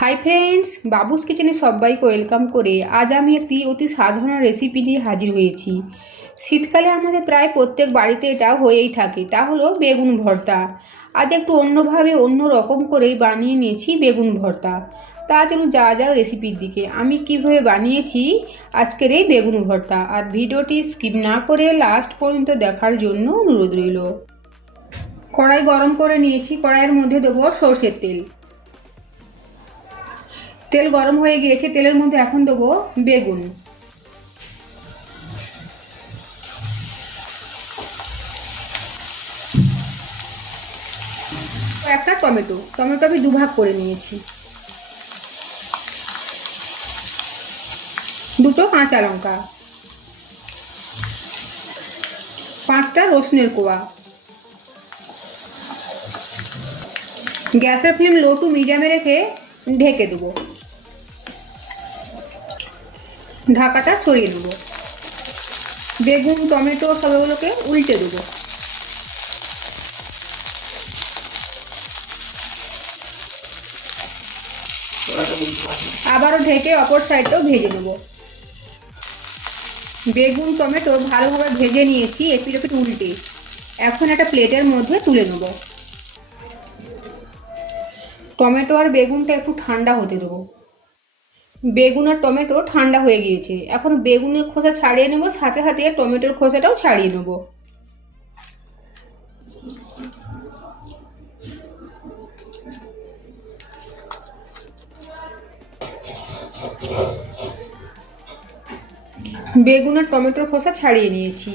Hi friends, বাবুস কিচেনে সবাইকে welcome করে আজ আমি একটি অতি সাধারণ রেসিপি নিয়ে হাজির হয়েছি। শীতকালে আমাদের প্রায় প্রত্যেক বাড়িতে এটা হয়েই থাকে, তা হলো বেগুন ভর্তা। আজ একটু অন্যভাবে অন্য রকম করেই বানিয়ে নিয়েছি বেগুন ভর্তা। তা চলুন যাওয়া যাক রেসিপির দিকে। আমি কিভাবে বানিয়েছি আজকের এই বেগুন ভর্তা, আর ভিডিওটি স্কিপ না করে লাস্ট পর্যন্ত দেখার জন্য অনুরোধ রইল। কড়াই গরম করে নিয়েছি, কড়াইয়ের মধ্যে দেবো সরষের তেল। তেল গরম হয়ে গিয়েছে, তেলের মধ্যে এখন দেবো বেগুন। একটা টমেটো আমি দুভাগ করে নিয়েছি। দুটো কাঁচা লঙ্কা, 5টা রসুনের কোয়া। গ্যাসের ফ্লেম লো টু মিডিয়ামে রেখে ঢেকে দেবো। ঢাকাটা সরিয়ে নেব। বেগুন টমেটো সবগুলোকে উল্টে দেবো। আবারও ঢেকে অপর সাইডটাও ভেজে নেব। বেগুন টমেটো ভালোভাবে ভেজে নিয়েছি এপিট ওপিট উল্টে। এখন একটা প্লেটের মধ্যে তুলে নেব। টমেটো আর বেগুনটা একটু ঠান্ডা হতে দেবো। বেগুন আর টমেটো ঠান্ডা হয়ে গিয়েছে, এখন বেগুনের খোসা ছাড়িয়ে নেব, সাথে সাথে টমেটোর খোসাটাও ছাড়িয়ে নেব। বেগুন আর টমেটোর খোসা ছাড়িয়ে নিয়েছি।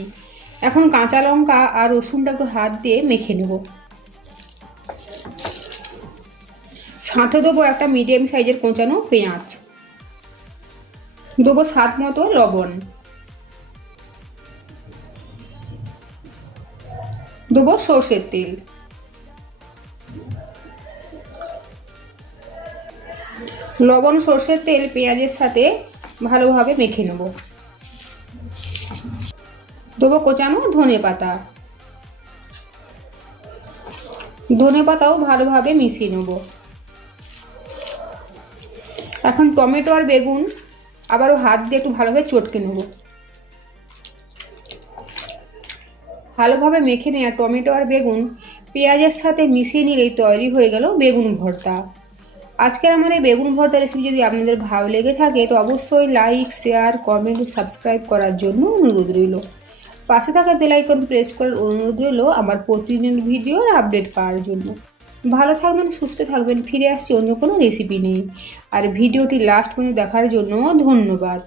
এখন কাঁচা লঙ্কা আর রসুনটা একটু হাত দিয়ে মেখে নেব। সাথে দেবো একটা মিডিয়াম সাইজের কোঁচানো পেঁয়াজ। দেবো স্বাদ মতো লবণ। দেবো সর্ষের তেল। লবণ সর্ষের তেল পেঁয়াজের সাথে ভালোভাবে মেখে নেব। দেবো কোচানো ধনে পাতা। ধনে পাতাও ভালোভাবে মিশিয়ে নেব। এখন টমেটো আর বেগুন আবারও হাত দিয়ে একটু ভালোভাবে চটকে নেব। ভালোভাবে মেখে নেওয়া টমেটো আর বেগুন পেঁয়াজের সাথে মিশিয়ে নিলেই তৈরি হয়ে গেল বেগুন ভর্তা। আজকের আমার এই বেগুন ভর্তা রেসিপি যদি আপনাদের ভালো লেগে থাকে তো অবশ্যই লাইক, শেয়ার, কমেন্ট ও সাবস্ক্রাইব করার জন্য অনুরোধ রইল। পাশে থাকা বেল আইকন প্রেস করার অনুরোধ রইল আমার প্রতিদিন ভিডিওর আপডেট পাওয়ার জন্য। ভালো থাকবেন, সুস্থ থাকবেন। ফিরে আসছি অন্য কোনো রেসিপি নিয়ে। আর ভিডিওটি লাস্ট পর্যন্ত দেখার জন্য ধন্যবাদ।